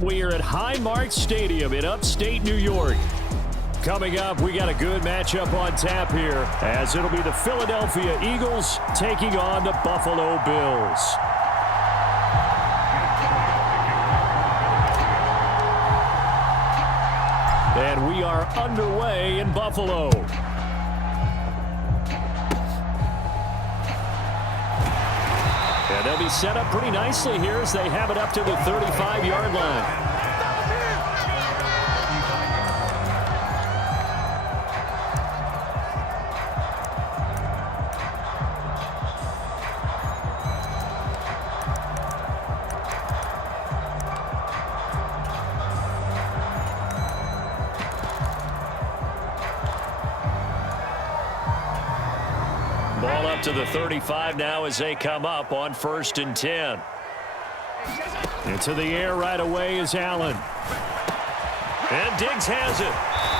We are at Highmark Stadium in upstate New York. Coming up, we got a good matchup on tap here, as it'll be the Philadelphia Eagles taking on the Buffalo Bills. And we are underway in Buffalo. And they'll be set up pretty nicely here as they have it up to the 35-yard line. Ball up to the 35 now as they come up on 1st and 10. Into the air right away is Allen. And Diggs has it.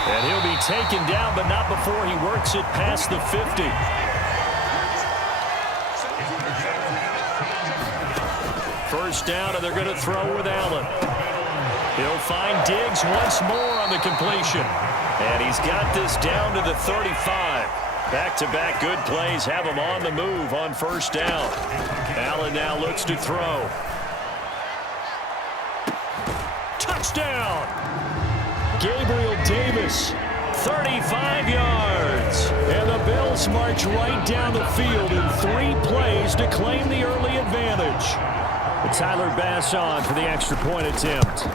And he'll be taken down, but not before he works it past the 50. First down, and they're going to throw with Allen. He'll find Diggs once more on the completion. And he's got this down to the 35. Back-to-back good plays have him on the move on 1st down. Allen now looks to throw. Touchdown! Gabriel Davis, 35 yards. And the Bills march right down the field in 3 plays to claim the early advantage. But Tyler Bass on for the extra point attempt.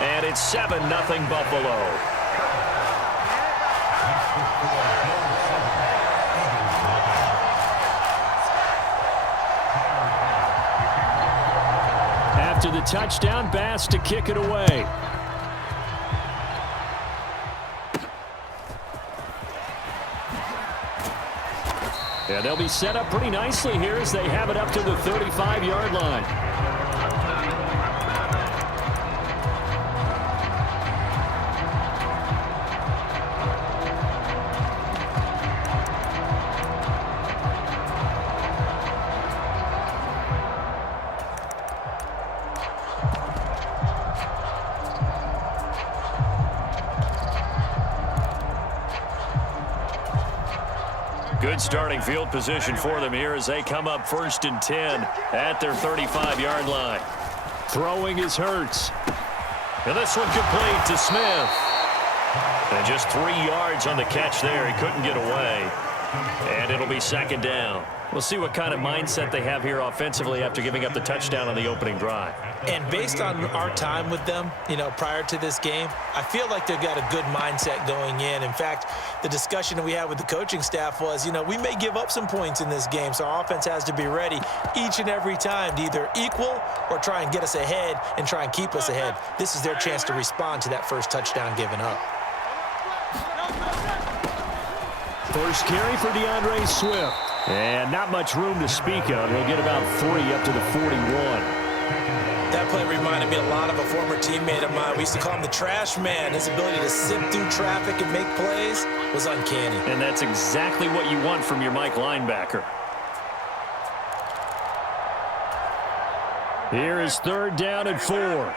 And it's 7-0 Buffalo. After the touchdown, Bass to kick it away. Yeah, they'll be set up pretty nicely here as they have it up to the 35-yard line. Good starting field position for them here as they come up 1st and 10 at their 35-yard line. Throwing is Hurts. And this one complete to Smith. And just 3 yards on the catch there. He couldn't get away. And it'll be 2nd down. We'll see what kind of mindset they have here offensively after giving up the touchdown on the opening drive. And based on our time with them, prior to this game, I feel like they've got a good mindset going in. In fact, the discussion that we had with the coaching staff was, we may give up some points in this game, so our offense has to be ready each and every time to either equal or try and get us ahead and try and keep us ahead. This is their chance to respond to that first touchdown given up. First carry for DeAndre Swift. And not much room to speak of. He'll get about 3 up to the 41. That play reminded me a lot of a former teammate of mine. We used to call him the trash man. His ability to sift through traffic and make plays was uncanny. And that's exactly what you want from your Mike linebacker. Here is 3rd down and 4.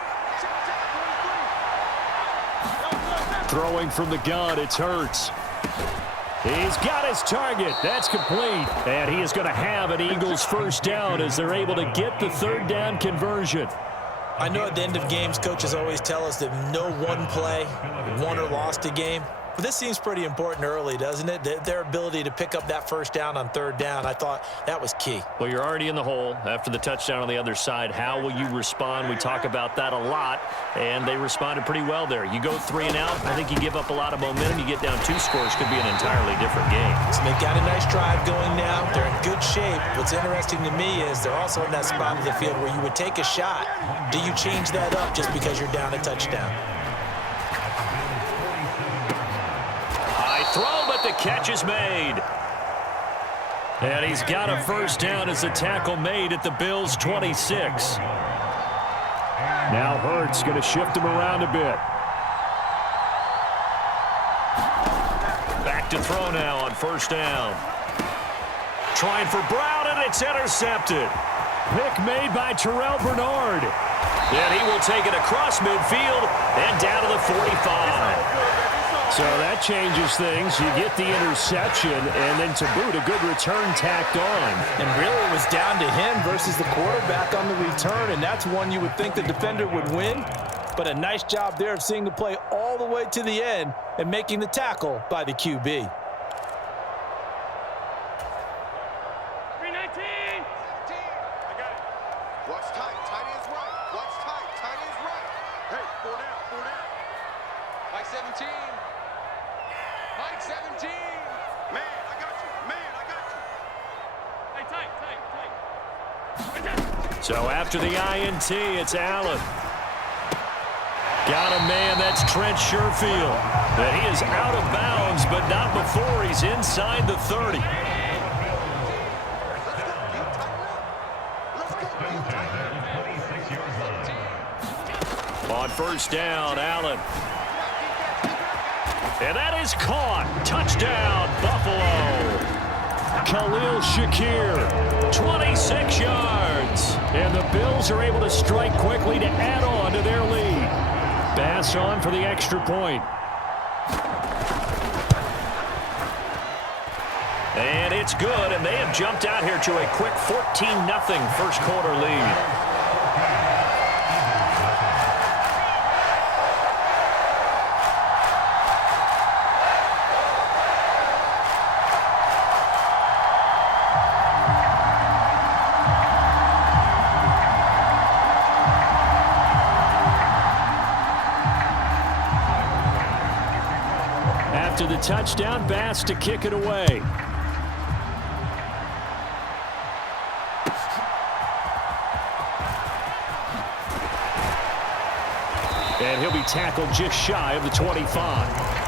Throwing from the gun, it's Hurts. He's got his target. That's complete. And he is going to have an Eagles first down as they're able to get the 3rd down conversion. I know at the end of games, coaches always tell us that no one play won or lost a game. But this seems pretty important early, doesn't it? Their ability to pick up that first down on 3rd down, I thought that was key. Well, you're already in the hole after the touchdown on the other side. How will you respond? We talk about that a lot, and they responded pretty well there. You go 3 and out, I think you give up a lot of momentum. You get down 2 scores, could be an entirely different game. So they've got a nice drive going now. They're in good shape. What's interesting to me is they're also in that spot of the field where you would take a shot. Do you change that up just because you're down a touchdown? Throw, but the catch is made. And he's got a first down as the tackle made at the Bills' 26. Now Hurts going to shift him around a bit. Back to throw now on 1st down. Trying for Brown, and it's intercepted. Pick made by Terrell Bernard. And he will take it across midfield and down to the 45. So that changes things. You get the interception, and then to boot, a good return tacked on. And really it was down to him versus the quarterback on the return, and that's one you would think the defender would win. But a nice job there of seeing the play all the way to the end and making the tackle by the QB. 319. I got it. Watch tight. Tight is right. Watch tight. Tight is right. Hey, 4 down. 4 down. Mike 17. Mike 17. Man, I got you. Man, I got you. Hey, tight, tight, tight. So after the INT, it's Allen. Got a man, that's Trent Sherfield. And he is out of bounds, but not before he's inside the 30. On first down, Allen. And that is caught. Touchdown, Buffalo. Khalil Shakir, 26 yards. And the Bills are able to strike quickly to add on to their lead. Bass on for the extra point. And it's good, and they have jumped out here to a quick 14-0 first quarter lead. After the touchdown, Bass to kick it away. And he'll be tackled just shy of the 25.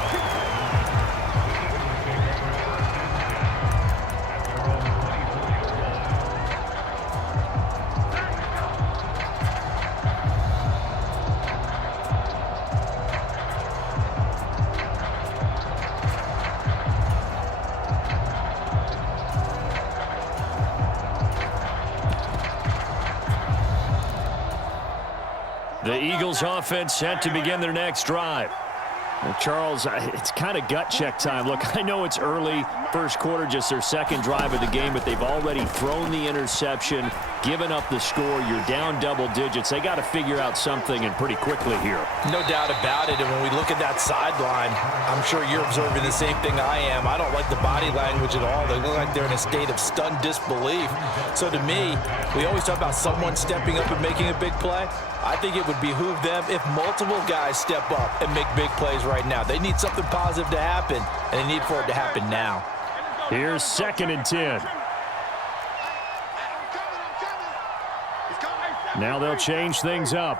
The Eagles offense set to begin their next drive. Well, Charles, it's kind of gut check time. Look, I know it's early, first quarter, just their second drive of the game, but they've already thrown the interception, given up the score. You're down double digits. They got to figure out something, and pretty quickly here. No doubt about it. And when we look at that sideline, I'm sure you're observing the same thing I am. I don't like the body language at all. They look like they're in a state of stunned disbelief. So to me, we always talk about someone stepping up and making a big play. I think it would behoove them if multiple guys step up and make big plays right now. They need something positive to happen, and they need for it to happen now. Here's 2nd and 10. Now they'll change things up.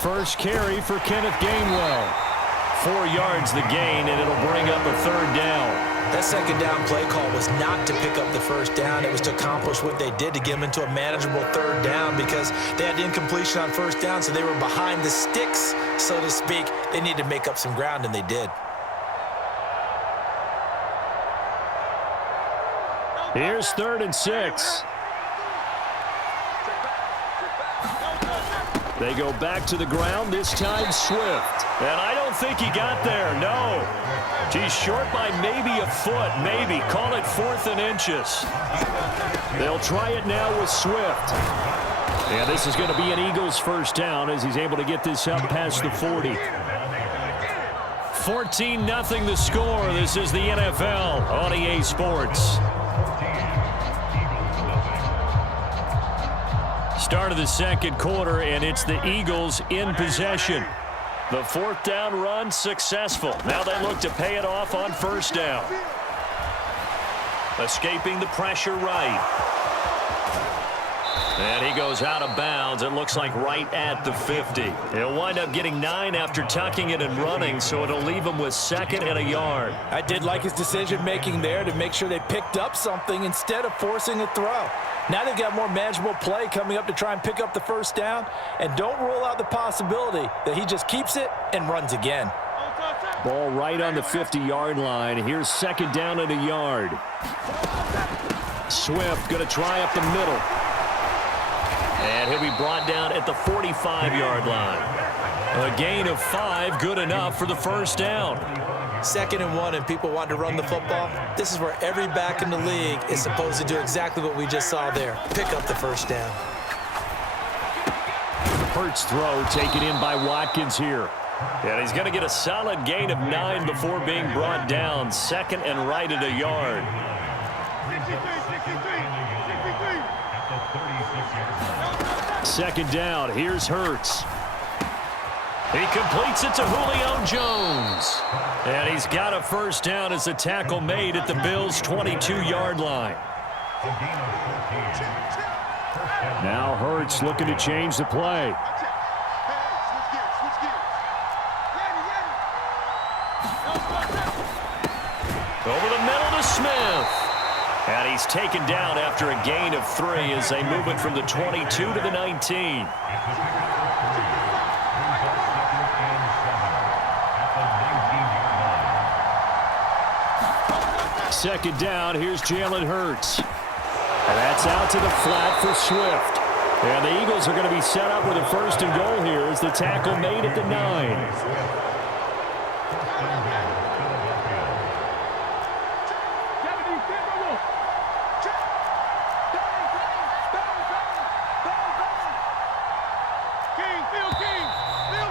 First carry for Kenneth Gainwell. 4 yards the gain, and it'll bring up a 3rd down. That second down play call was not to pick up the first down. It was to accomplish what they did to get them into a manageable 3rd down because they had incompletion on first down, so they were behind the sticks, so to speak. They needed to make up some ground, and they did. Here's 3rd and 6. They go back to the ground, this time Swift. And I don't think he got there, no. He's short by maybe a foot, maybe. Call it 4th and inches. They'll try it now with Swift. And this is going to be an Eagles first down as he's able to get this up past the 40. 14-0 the score. This is the NFL on EA Sports. Start of the second quarter, and it's the Eagles in possession. The 4th down run successful. Now they look to pay it off on first down. Escaping the pressure right. And he goes out of bounds. It looks like right at the 50. He'll wind up getting 9 after tucking it and running, so it'll leave him with 2nd and a yard. I did like his decision-making there to make sure they picked up something instead of forcing a throw. Now they've got more manageable play coming up to try and pick up the first down, and don't rule out the possibility that he just keeps it and runs again. Ball right on the 50-yard line. Here's second down and a yard. Swift going to try up the middle. And he'll be brought down at the 45-yard line. A gain of 5, good enough for the first down. 2nd and 1, and people want to run the football. This is where every back in the league is supposed to do exactly what we just saw there. Pick up the first down. Hurts throw taken in by Watkins here. And he's going to get a solid gain of 9 before being brought down. 2nd and right at a yard. Second down. Here's Hurts. He completes it to Julio Jones. And he's got a first down as the tackle made at the Bills' 22-yard line. Now Hurts looking to change the play. Over the middle to Smith. And he's taken down after a gain of 3 as they move it from the 22 to the 19. Second down, here's Jalen Hurts. And that's out to the flat for Swift. And the Eagles are going to be set up with a first and goal here as the tackle made at the 9.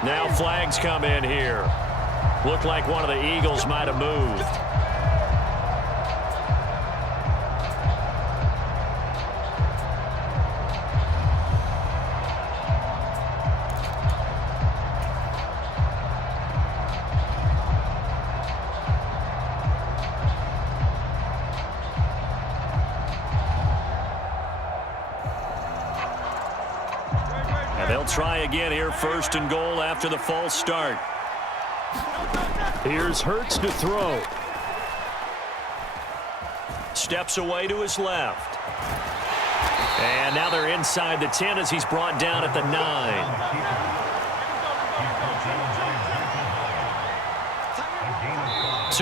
Now flags come in here. Looked like one of the Eagles might have moved. They'll try again here, first and goal after the false start. Here's Hurts to throw. Steps away to his left. And now they're inside the 10 as he's brought down at the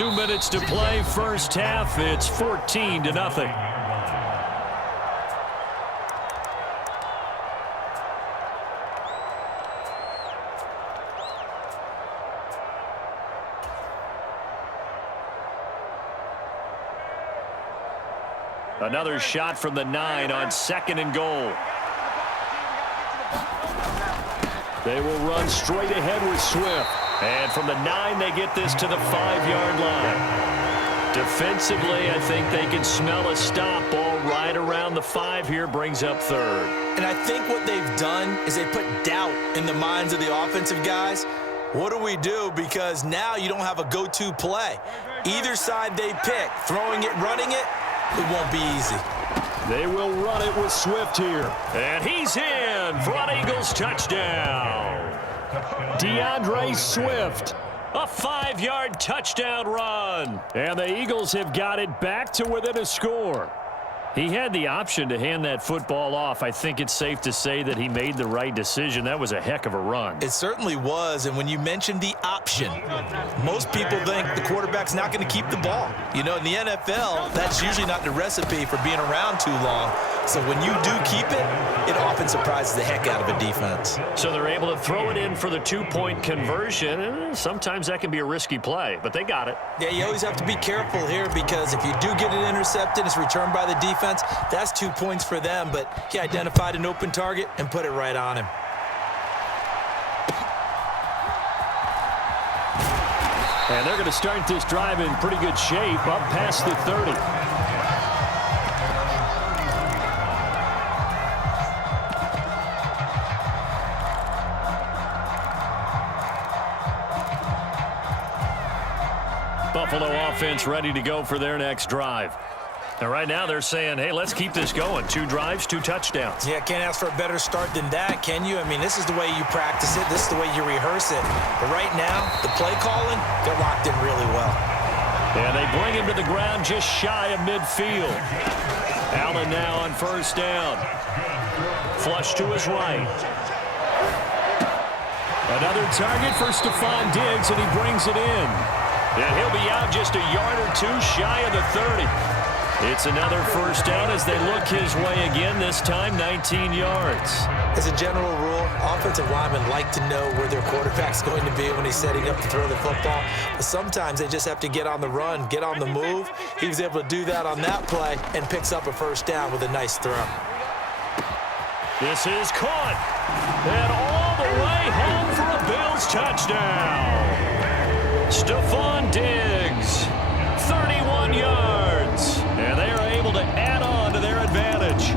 9. 2 minutes to play, first half. It's 14-0. Another shot from the 9 on 2nd and goal. They will run straight ahead with Swift. And from the 9, they get this to the 5-yard line. Defensively, I think they can smell a stop. Ball right around the 5 here, brings up 3rd. And I think what they've done is they put doubt in the minds of the offensive guys. What do we do? Because now you don't have a go-to play. Either side they pick, throwing it, running it, it won't be easy. They will run it with Swift here. And he's in for an Eagles touchdown. DeAndre Swift. A 5-yard touchdown run. And the Eagles have got it back to within a score. He had the option to hand that football off. I think it's safe to say that he made the right decision. That was a heck of a run. It certainly was. And when you mentioned the option, most people think the quarterback's not going to keep the ball. You know, in the NFL, that's usually not the recipe for being around too long. So when you do keep it, it often surprises the heck out of a defense. So they're able to throw it in for the 2-point conversion. And sometimes that can be a risky play, but they got it. Yeah, you always have to be careful here because if you do get it intercepted, it's returned by the defense. That's 2 points for them, but he identified an open target and put it right on him. And they're going to start this drive in pretty good shape, up past the 30. Buffalo offense ready to go for their next drive. And right now they're saying, hey, let's keep this going. 2 drives, 2 touchdowns. Yeah, can't ask for a better start than that, can you? I mean, this is the way you practice it. This is the way you rehearse it. But right now, the play calling, they're locked in really well. And they bring him to the ground just shy of midfield. Allen now on first down. Flush to his right. Another target for Stephon Diggs, and he brings it in. And he'll be out just a yard or two shy of the 30. It's another first down as they look his way again, this time 19 yards. As a general rule, offensive linemen like to know where their quarterback's going to be when he's setting up to throw the football. But sometimes they just have to get on the run, get on the move. He was able to do that on that play and picks up a first down with a nice throw. This is caught. And all the way home for a Bills touchdown. Stephon Diggs, 31 yards. And they are able to add on to their advantage.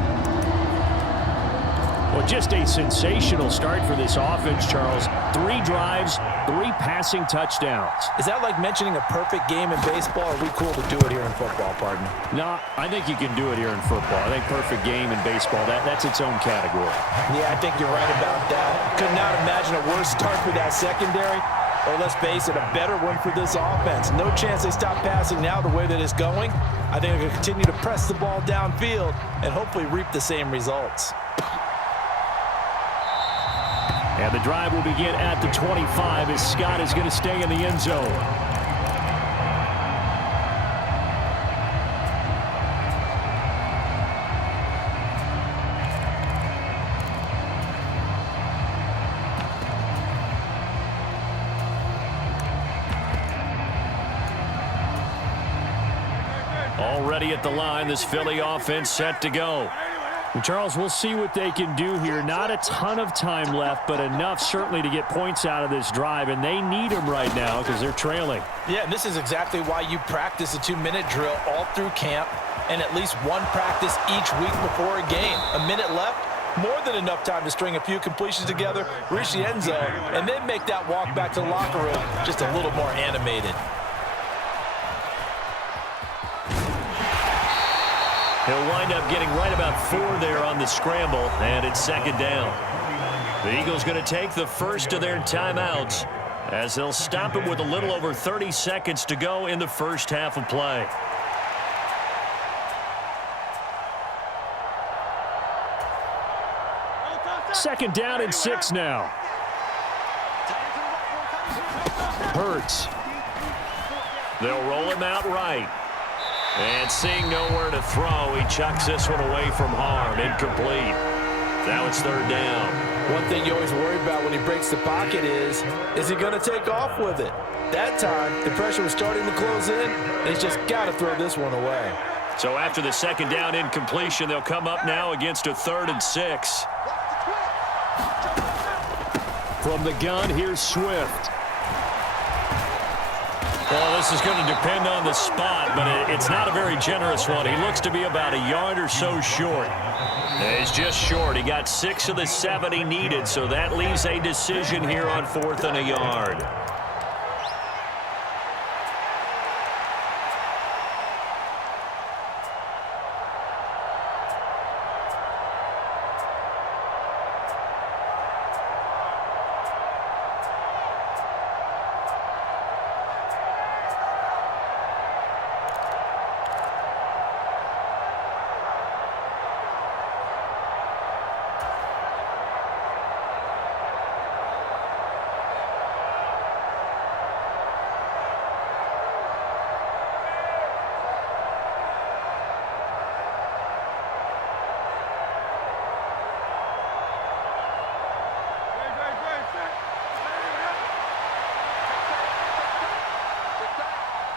Well, just a sensational start for this offense, Charles. 3 drives, 3 passing touchdowns. Is that like mentioning a perfect game in baseball, or are we cool to do it here in football, pardon? No, I think you can do it here in football. I think perfect game in baseball, that's its own category. Yeah, I think you're right about that. Could not imagine a worse start for that secondary. Or let's face it, a better one for this offense. No chance they stop passing now the way that it's going. I think they're going to continue to press the ball downfield and hopefully reap the same results. And the drive will begin at the 25 as Scott is going to stay in the end zone. Already at the line, this Philly offense set to go. And Charles, we'll see what they can do here. Not a ton of time left, but enough certainly to get points out of this drive, and they need them right now because they're trailing. Yeah, and this is exactly why you practice a 2-minute drill all through camp and at least one practice each week before a game. A minute left, more than enough time to string a few completions together, reach the end zone, and then make that walk back to the locker room just a little more animated. He'll wind up getting right about 4 there on the scramble, and it's second down. The Eagles going to take the first of their timeouts as they'll stop it with a little over 30 seconds to go in the first half of play. Second down and 6 now. Hurts. They'll roll him out right. And seeing nowhere to throw, he chucks this one away from harm. Incomplete. Now it's third down. One thing you always worry about when he breaks the pocket is he going to take off with it? That time, the pressure was starting to close in, and he's just got to throw this one away. So after the second down incompletion, they'll come up now against a 3rd and 6. From the gun, here's Swift. Well, this is going to depend on the spot, but it's not a very generous one. He looks to be about a yard or so short. He's just short. He got 6 of the 7 he needed, so that leaves a decision here on 4th and a yard.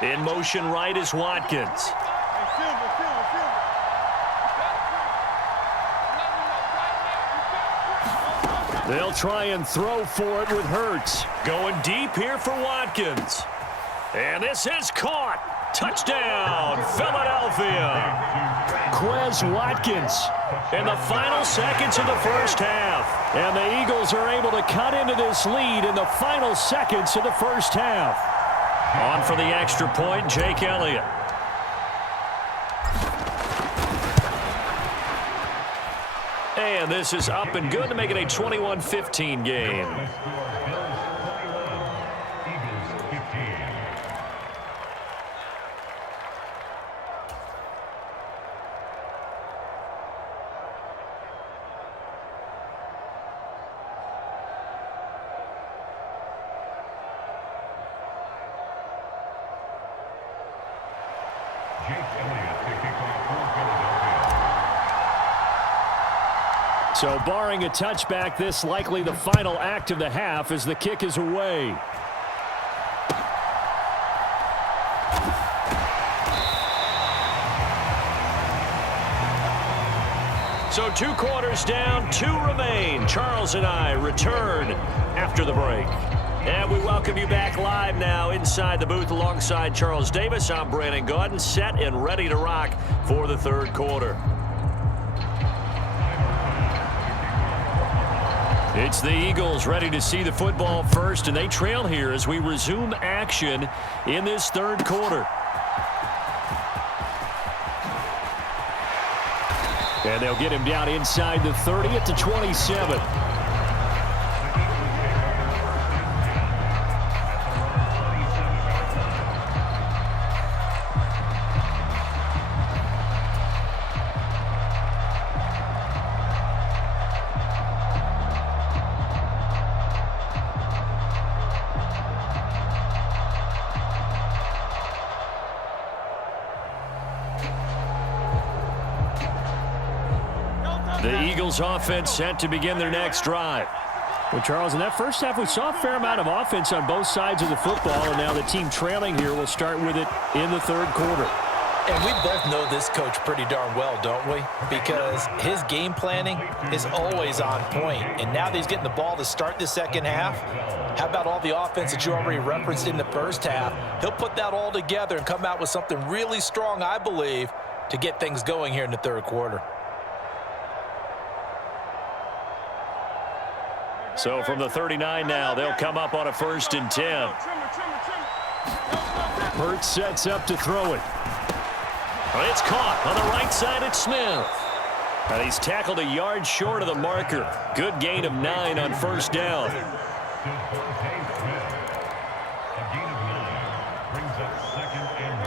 In motion right is Watkins. They'll try and throw for it with Hurts. Going deep here for Watkins. And this is caught. Touchdown, Philadelphia. Quez Watkins. In the final seconds of the first half. And the Eagles are able to cut into this lead in the final seconds of the first half. On for the extra point, Jake Elliott. And this is up and good to make it a 21-15 game. So barring a touchback, this likely the final act of the half as the kick is away. So 2 quarters down, 2 remain. Charles and I return after the break. And we welcome you back live now inside the booth alongside Charles Davis. I'm Brandon Gaudin, set and ready to rock for the 3rd quarter. It's the Eagles ready to see the football first, and they trail here as we resume action in this 3rd quarter. And they'll get him down inside the 30 at the 27. The Eagles offense set to begin their next drive. Well, Charles, in that first half, we saw a fair amount of offense on both sides of the football, and now the team trailing here will start with it in the 3rd quarter. And we both know this coach pretty darn well, don't we? Because his game planning is always on point. And now that he's getting the ball to start the 2nd half, how about all the offense that you already referenced in the first half? He'll put that all together and come out with something really strong, I believe, to get things going here in the 3rd quarter. So from the 39 now, they'll come up on a 1st and 10. Hurts sets up to throw it. Well, it's caught on the right side at Smith. And he's tackled a yard short of the marker. Good gain of 9 on 1st down.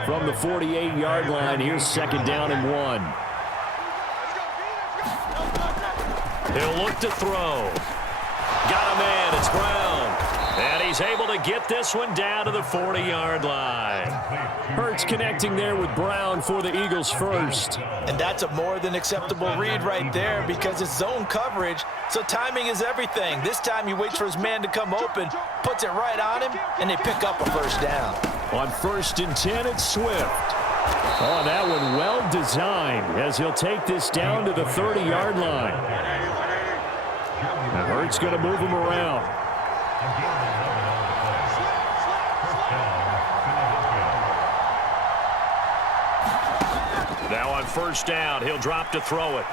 From the 48-yard line, here's 2nd down and 1. He'll look to throw. Got a man, it's Brown. And he's able to get this one down to the 40-yard line. Hurts connecting there with Brown for the Eagles first. And that's a more than acceptable read right there because it's zone coverage, so timing is everything. This time he waits for his man to come open, puts it right on him, and they pick up a 1st down. On 1st and 10, it's Swift. Oh, that one well designed as he'll take this down to the 30-yard line. And Hurts going to move him around. Now on 1st down, he'll drop to throw it.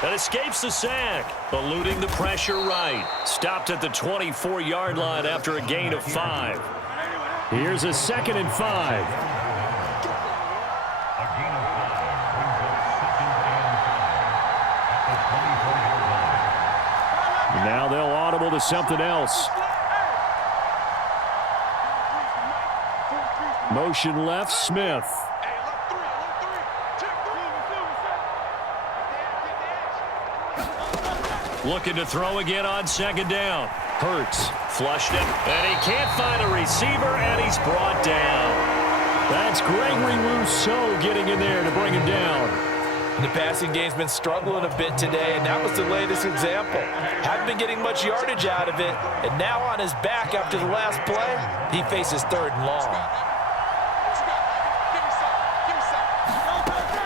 That escapes the sack, eluding the pressure right. Stopped at the 24-yard line after a gain of 5. Here's a 2nd and 5. Now they'll audible to something else. Motion left, Smith. Looking to throw again on 2nd down. Hurts flushed it, and he can't find a receiver, and he's brought down. That's Gregory Rousseau getting in there to bring him down. The passing game's been struggling a bit today, and that was the latest example. Haven't been getting much yardage out of it, and now on his back after the last play, he faces 3rd and long.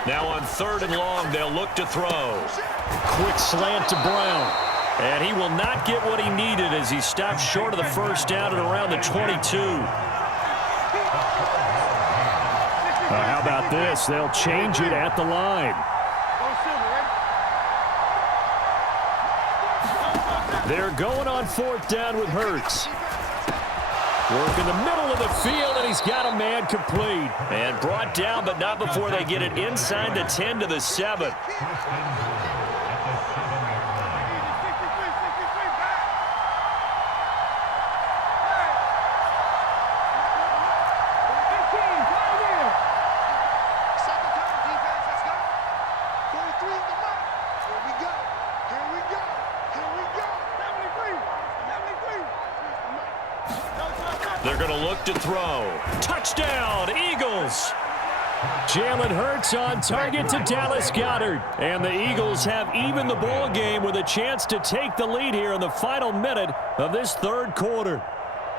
Now on 3rd and long, they'll look to throw. Quick slant to Brown. And he will not get what he needed as he stopped short of the 1st down at around the 22. How about this? They'll change it at the line. They're going on 4th down with Hurts. Work in the middle of the field, and he's got a man complete. And brought down, but not before they get it inside the 10 to the 7. They're going to look to throw. Touchdown, Eagles! Jalen Hurts on target to Dallas Goedert. And the Eagles have evened the ball game with a chance to take the lead here in the final minute of this third quarter.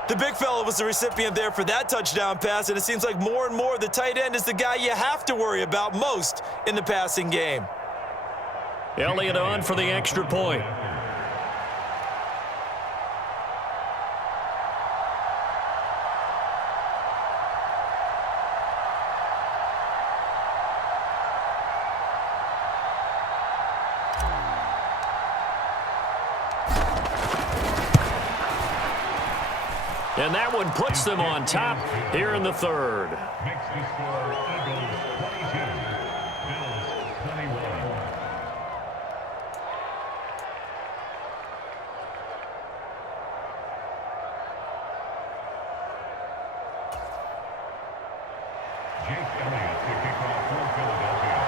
The big fella was the recipient there for that touchdown pass, and it seems like more and more the tight end is the guy you have to worry about most in the passing game. Elliott on for the extra point. And that one puts them on top here in the third. Makes the score Eagles 22, Bills 21. Jake Elliott to kick off for Philadelphia.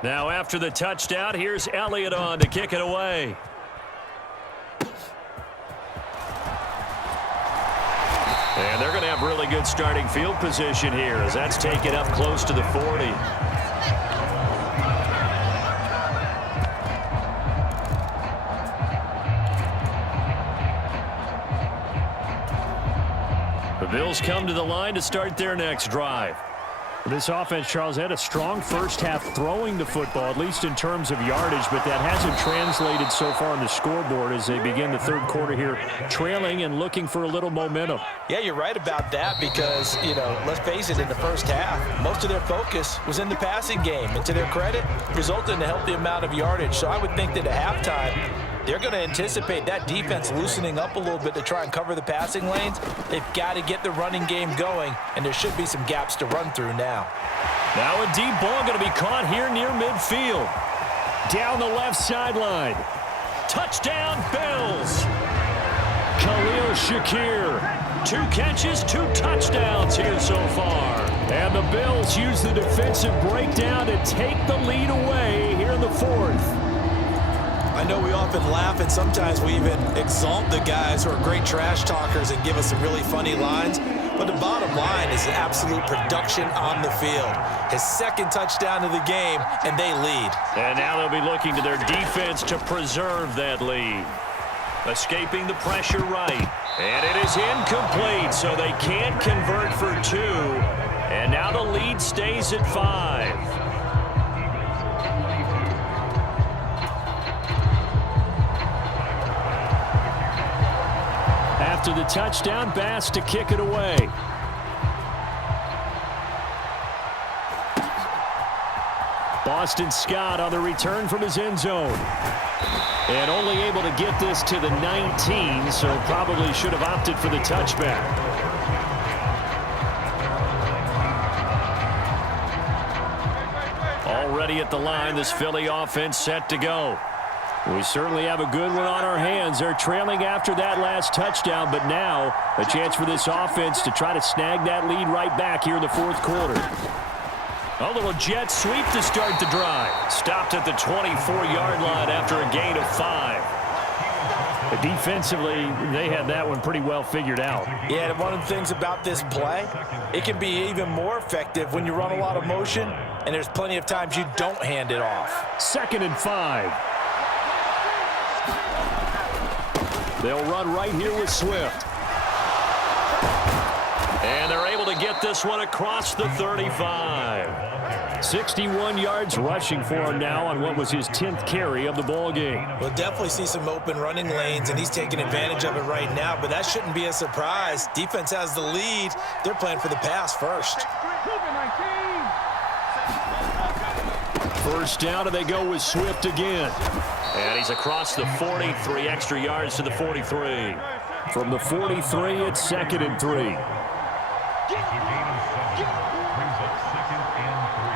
Now after the touchdown, here's Elliott on to kick it away. And they're going to have really good starting field position here as that's taken up close to the 40. The Bills come to the line to start their next drive. This offense, Charles, had a strong first half throwing the football, at least in terms of yardage, but that hasn't translated so far on the scoreboard as they begin the third quarter here, trailing and looking for a little momentum. Yeah, you're right about that because, let's face it, in the first half, most of their focus was in the passing game. And to their credit, resulted in a healthy amount of yardage. So I would think that at halftime, they're going to anticipate that defense loosening up a little bit to try and cover the passing lanes. They've got to get the running game going, and there should be some gaps to run through now. Now a deep ball going to be caught here near midfield. Down the left sideline. Touchdown, Bills. Khalil Shakir. 2 catches, 2 touchdowns here so far. And the Bills use the defensive breakdown to take the lead away here in the fourth. I know we often laugh, and sometimes we even exalt the guys who are great trash talkers and give us some really funny lines. But the bottom line is absolute production on the field. His second touchdown of the game, and they lead. And now they'll be looking to their defense to preserve that lead. Escaping the pressure right. And it is incomplete, so they can't convert for 2. And now the lead stays at 5. After the touchdown, Bass to kick it away. Boston Scott on the return from his end zone. And only able to get this to the 19, so probably should have opted for the touchback. Already at the line, this Philly offense set to go. We certainly have a good one on our hands. They're trailing after that last touchdown, but now a chance for this offense to try to snag that lead right back here in the fourth quarter. A little jet sweep to start the drive. Stopped at the 24-yard line after a gain of 5. Defensively, they had that one pretty well figured out. Yeah, and one of the things about this play, it can be even more effective when you run a lot of motion, and there's plenty of times you don't hand it off. 2nd and 5. They'll run right here with Swift. And they're able to get this one across the 35. 61 yards rushing for him now on what was his 10th carry of the ball game. We'll definitely see some open running lanes, and he's taking advantage of it right now, but that shouldn't be a surprise. Defense has the lead. They're playing for the pass first. First down, and they go with Swift again. And he's across the 40, 3 extra yards to the 43. From the 43, it's 2nd and 3. Brings up 2nd and 3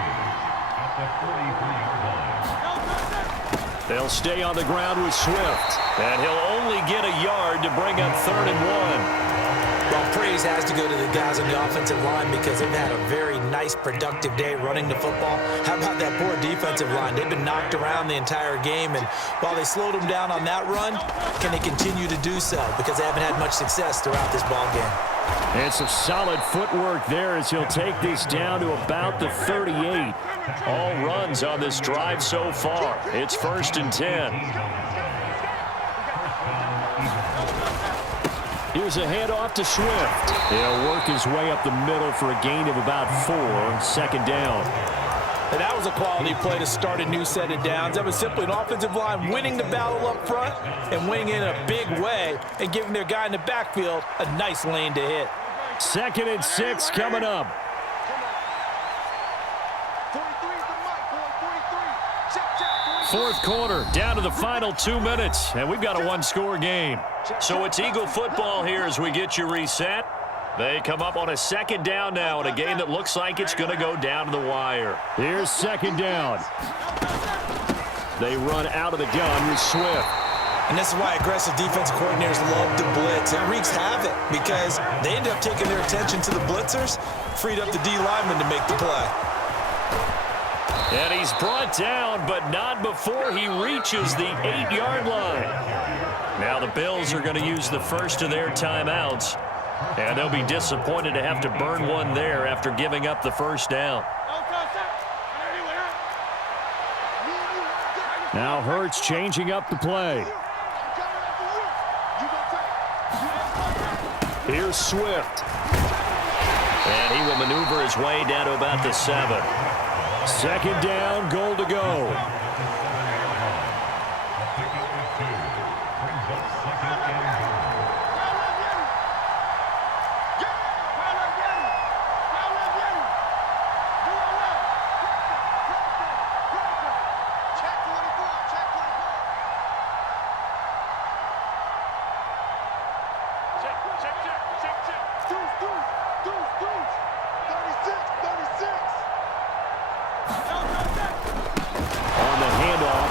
at the 43-yard line. They'll stay on the ground with Swift. And he'll only get a yard to bring up 3rd and 1. Well, praise has to go to the guys on the offensive line because they've had a very nice, productive day running the football. How about that poor defensive line? They've been knocked around the entire game, and while they slowed them down on that run, can they continue to do so? Because they haven't had much success throughout this ball game. And some solid footwork there as he'll take this down to about the 38. All runs on this drive so far. It's 1st and 10. Here's a handoff to Swift. He'll work his way up the middle for a gain of about 4. 2nd down. And that was a quality play to start a new set of downs. That was simply an offensive line winning the battle up front and winning in a big way and giving their guy in the backfield a nice lane to hit. 2nd and 6 coming up. 4th quarter, down to the final 2 minutes, and we've got a one-score game. So it's Eagle football here as we get you reset. They come up on a 2nd down now in a game that looks like it's going to go down to the wire. Here's 2nd down. They run out of the gun with Swift. And this is why aggressive defensive coordinators love to blitz. It wreaks havoc because they end up taking their attention to the blitzers, freed up the D lineman to make the play. And he's brought down, but not before he reaches the 8-yard line. Now the Bills are going to use the first of their timeouts, and they'll be disappointed to have to burn one there after giving up the 1st down. Now Hurts changing up the play. Here's Swift. And he will maneuver his way down to about the 7. 2nd down, goal to go.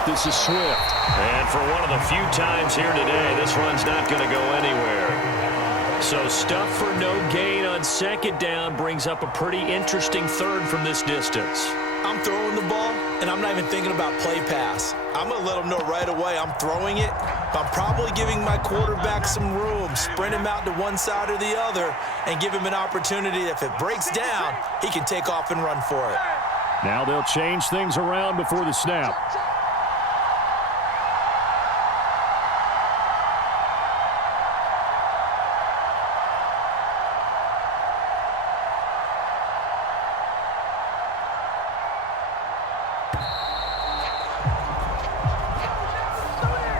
This is Swift. And for one of the few times here today, this run's not going to go anywhere. So stuff for no gain on 2nd down brings up a pretty interesting 3rd from this distance. I'm throwing the ball, and I'm not even thinking about play pass. I'm going to let them know right away I'm throwing it, but I'm probably giving my quarterback some room, sprint him out to one side or the other, and give him an opportunity. If it breaks down, he can take off and run for it. Now they'll change things around before the snap.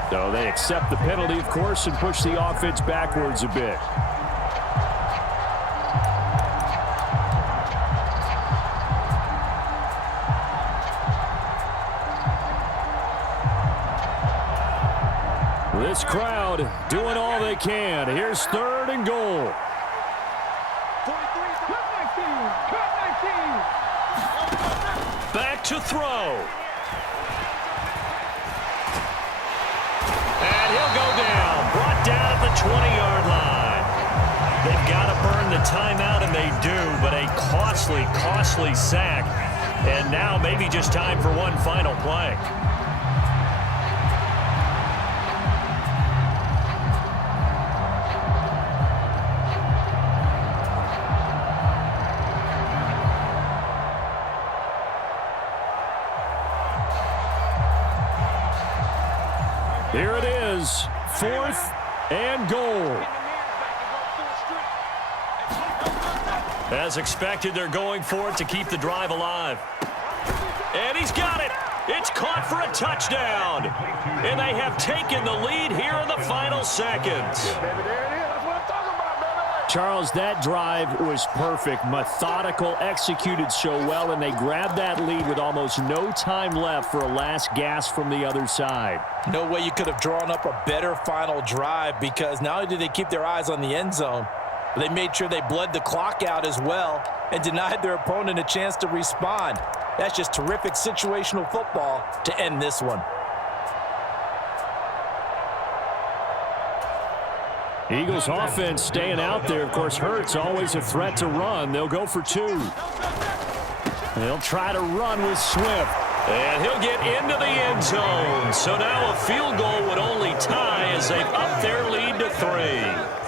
So they accept the penalty, of course, and push the offense backwards a bit. This crowd doing all they can. Here's 3rd and goal. Back to throw. And he'll go down. Brought down at the 20-yard line. They've got to burn the timeout, and they do, but a costly, costly sack. And now maybe just time for one final play. Here it is, 4th and goal. As expected, they're going for it to keep the drive alive. And he's got it. It's caught for a touchdown. And they have taken the lead here in the final seconds. Charles, that drive was perfect, methodical, executed so well, and they grabbed that lead with almost no time left for a last gasp from the other side. No way you could have drawn up a better final drive, because not only did they keep their eyes on the end zone, they made sure they bled the clock out as well and denied their opponent a chance to respond. That's just terrific situational football to end this one. Eagles offense staying out there. Of course, Hurts always a threat to run. They'll go for 2. They'll try to run with Swift. And he'll get into the end zone. So now a field goal would only tie as they've upped their lead to 3.